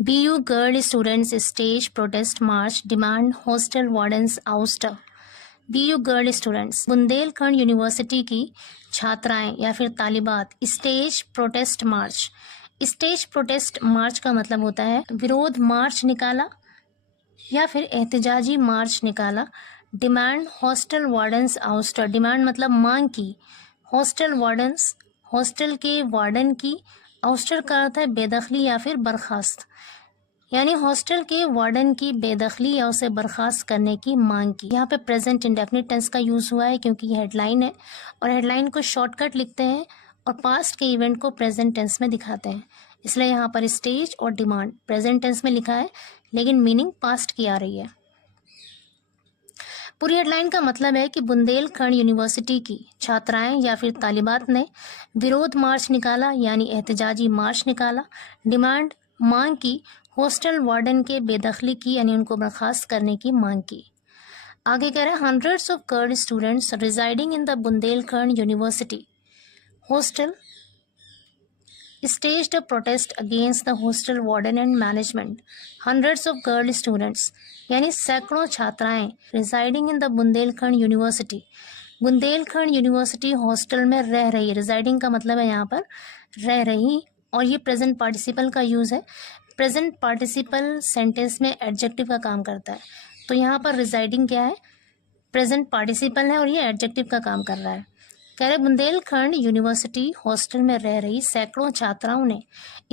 BU girl students stage protest march demand hostel wardens ouster। BU girl students Bundelkhand university की छात्राएं या फिर तालिबात stage protest मार्च। Stage protest मार्च का मतलब होता है विरोध मार्च निकाला या फिर एहतजाजी मार्च निकाला। Demand hostel wardens ouster, demand मतलब मांग की, हॉस्टल वार्डन्स हॉस्टल के वार्डन की, आउस्टर का अर्थ है बेदखली या फिर बर्खास्त, यानी हॉस्टल के वार्डन की बेदखली या उसे बर्खास्त करने की मांग की। यहाँ पे प्रेजेंट इंडेफिनिट टेंस का यूज हुआ है क्योंकि ये हेडलाइन है और हेडलाइन को शॉर्टकट लिखते हैं और पास्ट के इवेंट को प्रेजेंट टेंस में दिखाते हैं, इसलिए यहाँ पर स्टेज और डिमांड प्रेजेंट टेंस में लिखा है लेकिन मीनिंग पास्ट की आ रही है। पूरी हेडलाइन का मतलब है कि बुंदेलखंड यूनिवर्सिटी की छात्राएं या फिर तालिबात ने विरोध मार्च निकाला यानी एहतजाजी मार्च निकाला, डिमांड मांग की, हॉस्टल वार्डन के बेदखली की यानी उनको बर्खास्त करने की मांग की। आगे कह रहे हैं hundreds of girl students residing in the Bundelkhand university hostel staged a protest against the hostel warden and management। Hundreds of girl students यानी सैकड़ों छात्राएं residing in the Bundelkhand university, Bundelkhand university hostel में रह रही। रिजाइडिंग का मतलब है यहाँ पर रह रही और ये प्रेजेंट पार्टिसिपल का यूज है। प्रेजेंट पार्टिसिपल सेंटेंस में एडजेक्टिव का काम करता है, तो यहाँ पर रिजाइडिंग क्या है, प्रेजेंट पार्टिसिपल है और ये एडजेक्टिव का काम कर रहा है। कह रहे बुंदेलखंड यूनिवर्सिटी हॉस्टल में रह रही सैकड़ों छात्राओं ने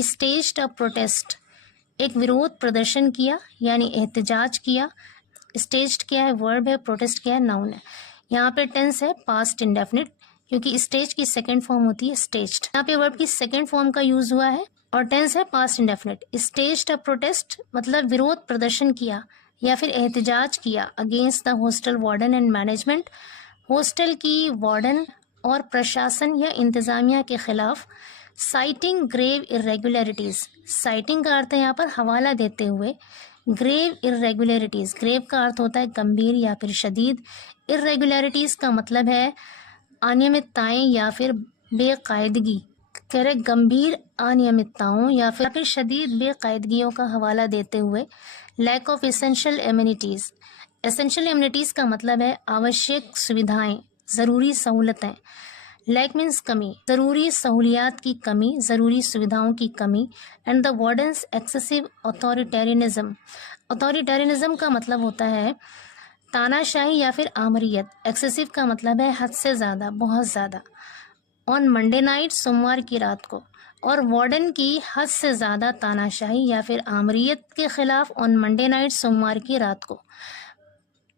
स्टेज्ड अ प्रोटेस्ट, एक विरोध प्रदर्शन किया यानी एहतजाज किया। स्टेज्ड क्या है, वर्ब है, प्रोटेस्ट क्या है, नाउन है। यहाँ पे टेंस है पास्ट इंडेफिनिट क्योंकि स्टेज की सेकंड फॉर्म होती है स्टेज्ड। यहाँ पे वर्ब की सेकंड फॉर्म का यूज हुआ है और टेंस है past indefinite. Staged a protest मतलब विरोध प्रदर्शन किया या फिर एहतजाज किया against the hostel warden and management, hostel की वार्डन और प्रशासन या इंतजामिया के खिलाफ। साइटिंग ग्रेव इरेगुलरिटीज, साइटिंग का अर्थ है यहाँ पर हवाला देते हुए, ग्रेव इरेगुलरिटीज, ग्रेव का अर्थ होता है गंभीर या फिर शदीद, इरेगुलरिटीज का मतलब है अनियमितताएं या फिर बेकायदगी। कह रहे गंभीर अनियमितताओं या फिर शदीद बेकायदगियों का हवाला देते हुए। Lack of essential amenities, essential amenities का मतलब है आवश्यक सुविधाएं, ज़रूरी सहूलतें। लैक मीन्स कमी, ज़रूरी सहूलियात की कमी, ज़रूरी सुविधाओं की कमी। And the wardens excessive authoritarianism, authoritarianism का मतलब होता है तानाशाही या फिर आमरीयत। एक्सेसिव का मतलब है हद से ज़्यादा, बहुत ज़्यादा। ऑन मंडे नाइट, सोमवार की रात को, और वार्डन की हद से ज़्यादा तानाशाही या फिर आमरीयत के खिलाफ ऑन मंडे नाइट, सोमवार की रात को।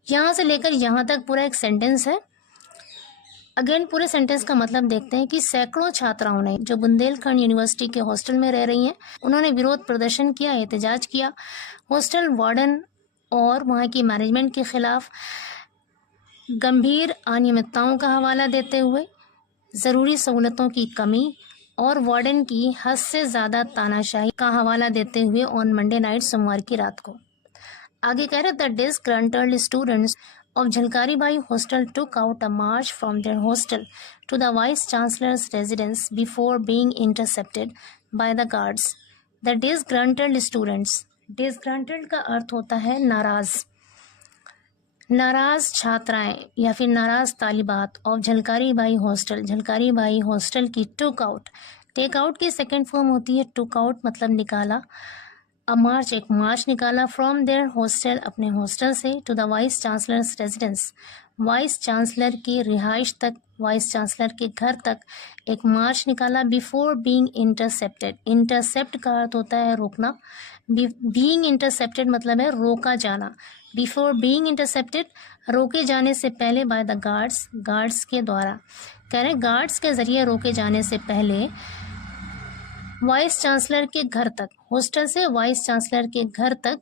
यहाँ से लेकर यहाँ तक पूरा एक सेंटेंस है। अगेन पूरे सेंटेंस का मतलब देखते हैं कि सैकड़ों छात्राओं ने जो बुंदेलखंड यूनिवर्सिटी के हॉस्टल में रह रही हैं उन्होंने विरोध प्रदर्शन किया, एहतजाज किया हॉस्टल वार्डन और वहाँ की मैनेजमेंट के खिलाफ गंभीर अनियमितताओं का हवाला देते हुए, ज़रूरी सहूलतों की कमी और वार्डन की हद से ज़्यादा तानाशाही का हवाला देते हुए ऑन मंडे नाइट, सोमवार की रात को। आगे कह रहे the disgruntled students of Jhalkari Bai hostel took out a march from their hostel to the vice chancellor's residence before being intercepted by the guards। The disgruntled students, disgruntled का अर्थ होता है नाराज, नाराज छात्राएं या फिर नाराज तालिबात of Jhalkari Bai hostel, Jhalkari Bai hostel की टुक आउट, टेक आउट की सेकेंड फॉर्म होती है टुक आउट मतलब निकाला, अ मार्च एक मार्च निकाला, फ्रॉम देयर हॉस्टल अपने हॉस्टल से, to the vice chancellor's residence vice chancellor की रिहाइश तक, वाइस चांसलर के घर तक एक मार्च निकाला, बिफोर बीइंग इंटरसेप्टेड, इंटरसेप्ट का अर्थ होता है रोकना, बीइंग इंटरसेप्टेड मतलब है रोका जाना, बिफोर बीइंग इंटरसेप्टेड रोके जाने से पहले, बाय द गार्ड्स गार्ड्स के द्वारा। कह रहे गार्ड्स के जरिए रोके जाने से पहले वाइस चांसलर के घर तक, हॉस्टल से वाइस चांसलर के घर तक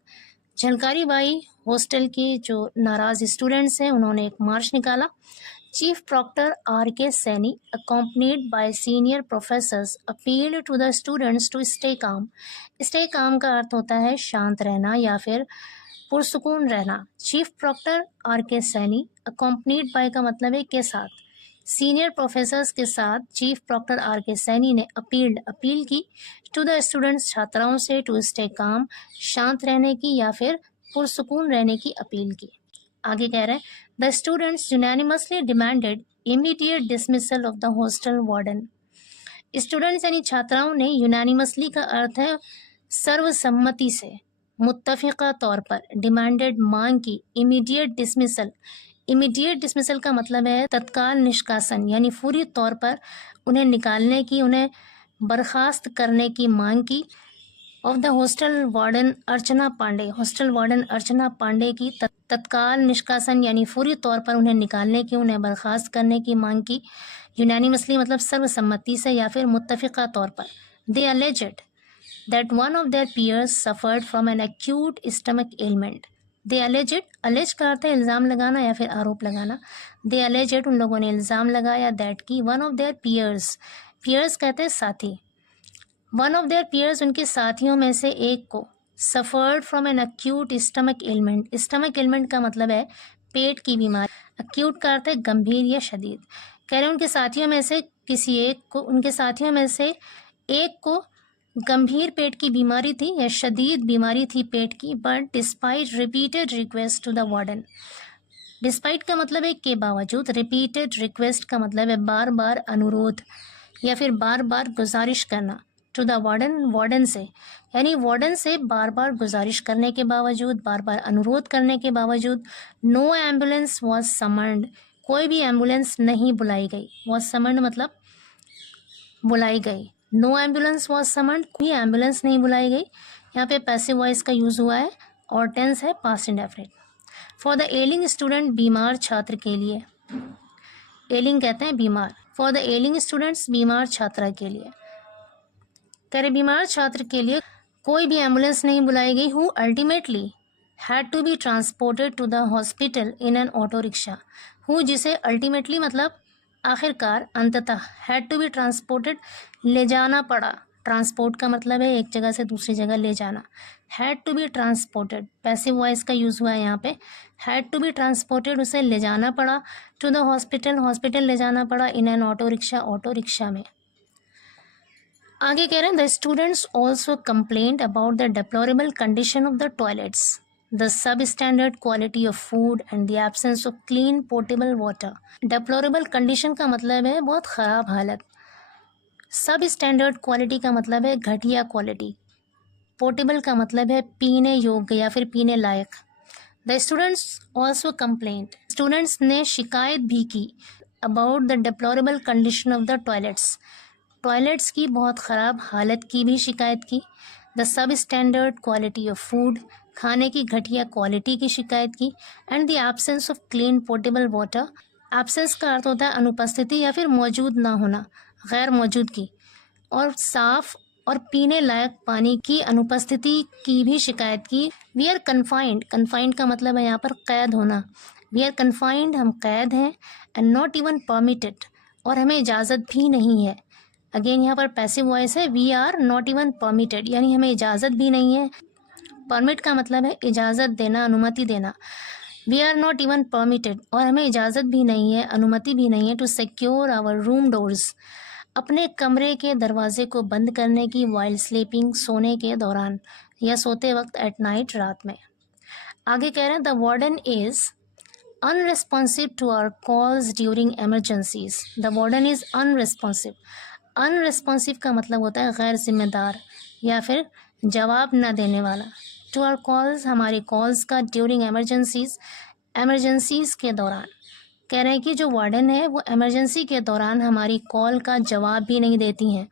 झलकारी बाई हॉस्टल के जो नाराज स्टूडेंट्स हैं उन्होंने एक मार्च निकाला। Chief proctor R K Saini accompanied by senior professors appealed to the students to stay calm, stay calm का अर्थ होता है शांत रहना या फिर पुरसुकून रहना। Chief proctor R K Saini accompanied bye का मतलब है के साथ, सीनियर प्रोफेसर्स के साथ chief proctor R K Saini ने अपील की टू द स्टूडेंट्स, छात्राओं से, टू स्टे काम, शांत रहने की या फिर पुरसुकून रहने की अपील की। आगे कह रहे हैं, the students unanimously demanded immediate dismissal of the hostel warden. Students यानी छात्राओं ने, यूनानिमसली का अर्थ है सर्वसम्मति से, मुत्तफिका तौर पर, डिमांडेड मांग की, इमीडिएट डिसमिसल का मतलब है तत्काल निष्कासन, यानी फौरी तौर पर उन्हें निकालने की, उन्हें बर्खास्त करने की मांग की। ऑफ द हॉस्टल वार्डन अर्चना पांडे की तत्काल निष्कासन यानी फौरी तौर पर उन्हें निकालने की, उन्हें बर्खास्त करने की मांग की। यूनानिमसली मतलब सर्वसम्मति से या फिर मुत्तफिका तौर पर। दे alleged that one of their peers suffered from an acute stomach ailment. They alleged, allege का अर्थ है इल्ज़ाम लगाना या फिर आरोप लगाना। They alleged, उन लोगों ने इल्ज़ाम लगाया that कि one of their peers कहते हैं साथी, one of their peers उनके साथियों में से एक को, suffered from an acute stomach ailment का मतलब है पेट की बीमारी, acute का अर्थ है गंभीर या शदीद। कह रहे हैं उनके साथियों में से एक को गंभीर पेट की बीमारी थी या शदीद बीमारी थी पेट की, but despite repeated request to the warden. Despite का मतलब है के बावजूद, रिपीटेड रिक्वेस्ट का मतलब है बार बार अनुरोध या फिर बार बार गुजारिश करना। टू द वार्डन से, यानी वार्डन से बार बार गुजारिश करने के बावजूद, बार बार अनुरोध करने के बावजूद, नो एम्बुलेंस वॉज समन्ड, कोई भी एम्बुलेंस नहीं बुलाई गई। वॉज समन्ड मतलब बुलाई गई। नो एम्बुलेंस वॉज समन्ड, कोई एम्बुलेंस नहीं बुलाई गई। यहाँ पे पैसिव वॉइस का यूज़ हुआ है और टेंस है past indefinite. For the ailing student, बीमार छात्र के लिए, एलिंग कहते हैं बीमार। फॉर द एलिंग स्टूडेंट्स, बीमार छात्रा के लिए, तेरे बीमार छात्र के लिए कोई भी एम्बुलेंस नहीं बुलाई गई। Who ultimately had to be transported to the hospital in an auto rickshaw. Who जिसे अल्टीमेटली मतलब आखिरकार, अंततः, हैड टू बी ट्रांसपोर्टेड ले जाना पड़ा। ट्रांसपोर्ट का मतलब है एक जगह से दूसरी जगह ले जाना। Had to be transported, passive voice का यूज़ हुआ है यहाँ पे। हैड टू बी ट्रांसपोर्टेड, उसे ले जाना पड़ा। टू द हॉस्पिटल ले जाना पड़ा। इन एन ऑटो रिक्शा में। आगे कह रहे हैं, the students also complaint about the deplorable condition of the toilets, the substandard quality of food and the absence of clean potable water. Deplorable condition का मतलब है बहुत ख़राब हालत। Substandard quality का मतलब है घटिया क्वालिटी। Potable का मतलब है पीने योग्य या फिर पीने लायक। The students also complained, students ने शिकायत भी की about the deplorable condition of the toilets, toilets की बहुत ख़राब हालत की भी शिकायत की। The sub standard quality of food, खाने की घटिया क्वालिटी की शिकायत की। And the absence of clean portable water, absence का अर्थ होता है अनुपस्थिति या फिर मौजूद ना होना, गैर मौजूदगी, और साफ़ और पीने लायक पानी की अनुपस्थिति की भी शिकायत की। वी आर कन्फाइंड का मतलब है यहाँ पर कैद होना। वी आर कन्फाइंड, हम कैद हैं। एंड नॉट इवन परमिटेड, और हमें इजाज़त भी नहीं है। अगेन यहाँ पर पैसिव वॉइस है, we are not even permitted, यानी हमें इजाज़त भी नहीं है। परमिट का मतलब है इजाज़त देना, अनुमति देना। We are not even permitted, और हमें इजाज़त भी नहीं है, अनुमति भी नहीं है। To secure our room doors, अपने कमरे के दरवाजे को बंद करने की। वाइल स्लीपिंग, सोने के दौरान या सोते वक्त। एट नाइट, रात में। आगे कह रहे हैं, the warden is unresponsive to our calls during emergencies. The warden is unresponsive. Unresponsive का मतलब होता है गैर जिम्मेदार या फिर जवाब न देने वाला। टू आवर कॉल्स, हमारी कॉल्स का। ड्यूरिंग एमरजेंसीज के दौरान। कह रहे हैं कि जो वार्डन है वो एमरजेंसी के दौरान हमारी कॉल का जवाब भी नहीं देती हैं।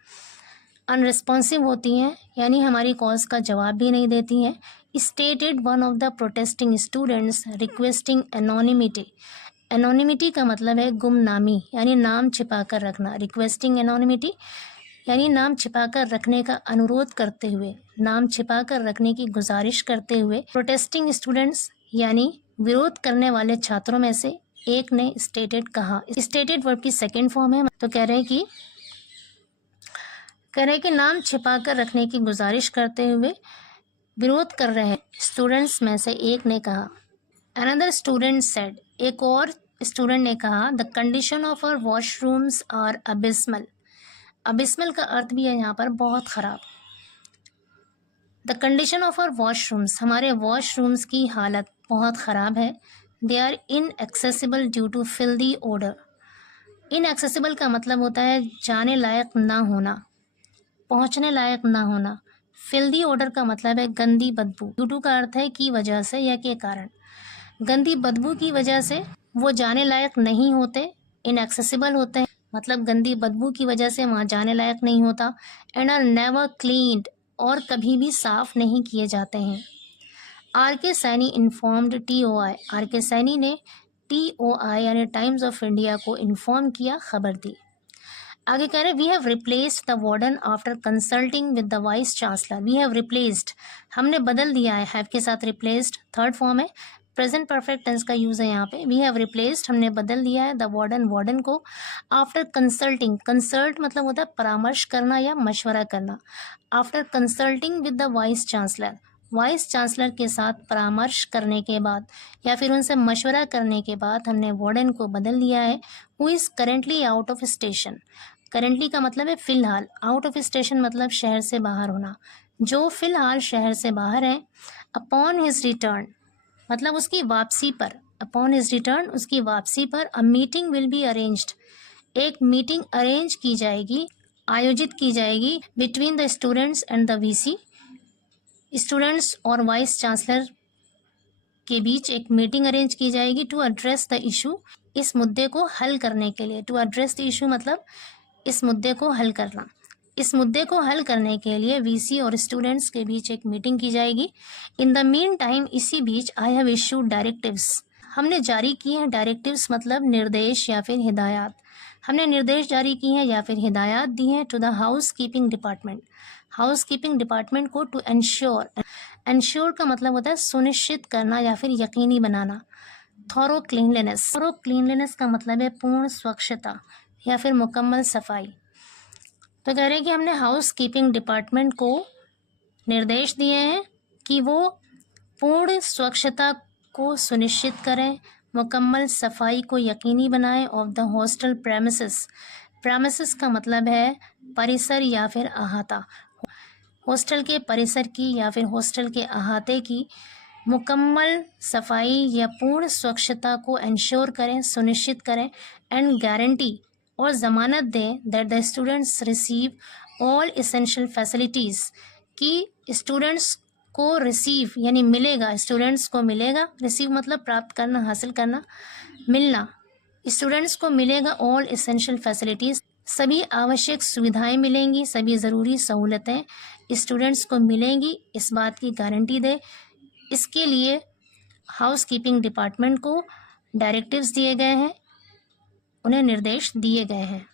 अनरेस्पॉन्सिव होती हैं यानी हमारी कॉल्स का जवाब भी नहीं देती हैं। Stated one of the protesting students requesting anonymity. Anonymity का मतलब है गुमनामी यानी नाम छिपा कर रखना। रिक्वेस्टिंग एनोनिमिटी यानी नाम छिपा कर रखने का अनुरोध करते हुए, नाम छिपा कर रखने की गुजारिश करते हुए। प्रोटेस्टिंग स्टूडेंट्स यानी विरोध करने वाले छात्रों में से एक ने स्टेटेड कहा। स्टेटेड वर्ब की सेकेंड फॉर्म है। तो कह रहे हैं कि नाम छिपा कर रखने की गुजारिश करते हुए विरोध कर रहे स्टूडेंट्स में से एक ने कहा। अनदर स्टूडेंट सेड, एक और स्टूडेंट ने कहा the condition of our washrooms are abysmal. Abysmal का अर्थ भी है यहाँ पर बहुत ख़राब। The condition of our washrooms, हमारे वॉशरूम्स की हालत बहुत ख़राब है। They are inaccessible due to filthy odour. Inaccessible का मतलब होता है जाने लायक ना होना, पहुँचने लायक ना होना। फिल्दी ओडर का मतलब है गंदी बदबू। ड्यू टू का अर्थ है की वजह से या के कारण। गंदी बदबू की वजह से वो जाने लायक नहीं होते, इनएक्सेसिबल होते हैं, मतलब गंदी बदबू की वजह से वहाँ जाने लायक नहीं होता। एंड आर नेवर क्लीन्ड, और कभी भी साफ नहीं किए जाते हैं। Are K Saini informed TOI, are K Saini ने TOI यानी टाइम्स ऑफ इंडिया को इन्फॉर्म किया, खबर दी। आगे कह रहे we have replaced the warden after consulting with the vice chancellor. We have replaced, हमने बदल दिया है, हैव के साथ रिप्लेस्ड थर्ड फॉर्म है, प्रेजेंट परफेक्ट टेंस का यूज़ है यहाँ पे। वी हैव रिप्लेस्ड, हमने बदल दिया है, द वार्डन, वार्डन को, आफ्टर कंसल्टिंग, कंसल्ट मतलब होता है परामर्श करना या मशवरा करना। After consulting with the vice chancellor, vice chancellor के साथ परामर्श करने के बाद या फिर उनसे मशवरा करने के बाद हमने वार्डन को बदल दिया है। Who is currently out of station, currently का मतलब है फ़िलहाल, आउट ऑफ स्टेशन मतलब शहर से बाहर होना, जो फ़िलहाल शहर से बाहर है। अपॉन हिज रिटर्न मतलब उसकी वापसी पर, अपॉन हिज रिटर्न उसकी वापसी पर, a meeting will be arranged, एक मीटिंग अरेंज की जाएगी, आयोजित की जाएगी, between the students and the VC, students और वाइस चांसलर के बीच एक मीटिंग अरेंज की जाएगी, टू एड्रेस द इशू, इस मुद्दे को हल करने के लिए। टू एड्रेस द इशू मतलब इस मुद्दे को हल करना। इस मुद्दे को हल करने के लिए VC और स्टूडेंट्स के बीच एक मीटिंग की जाएगी। इन द मीन टाइम, इसी बीच, आई हैव इशूड डायरेक्टिव्स, हमने जारी किए हैं डायरेक्टिव्स मतलब निर्देश या फिर हिदायत। हमने निर्देश जारी किए हैं या फिर हिदायत दी हैं to the housekeeping department, housekeeping department को, टू एंश्योर, एंश्योर का मतलब होता है सुनिश्चित करना या फिर यकीनी बनाना। थॉरो क्लीनलीनेस, थॉरो क्लीनलीनेस का मतलब है पूर्ण स्वच्छता या फिर मुकम्मल सफाई। तो कह रहे हैं कि हमने हाउस कीपिंग डिपार्टमेंट को निर्देश दिए हैं कि वो पूर्ण स्वच्छता को सुनिश्चित करें, मुकम्मल सफाई को यकीनी बनाएं of the hostel premises. Premises का मतलब है परिसर या फिर अहाता, हॉस्टल के परिसर की या फिर हॉस्टल के अहाते की मुकम्मल सफाई या पूर्ण स्वच्छता को इंश्योर करें, सुनिश्चित करें। एंड गारंटी, और ज़मानत दें, that the students receive all essential facilities, कि स्टूडेंट्स को रिसीव यानी मिलेगा, स्टूडेंट्स को मिलेगा, रिसीव मतलब प्राप्त करना, हासिल करना, मिलना, स्टूडेंट्स को मिलेगा ऑल एसेंशियल फैसिलिटीज़, सभी आवश्यक सुविधाएं मिलेंगी, सभी ज़रूरी सहूलतें स्टूडेंट्स को मिलेंगी, इस बात की गारंटी दे। इसके लिए हाउस कीपिंग डिपार्टमेंट को डायरेक्टिव्स दिए गए हैं, उन्हें निर्देश दिए गए हैं।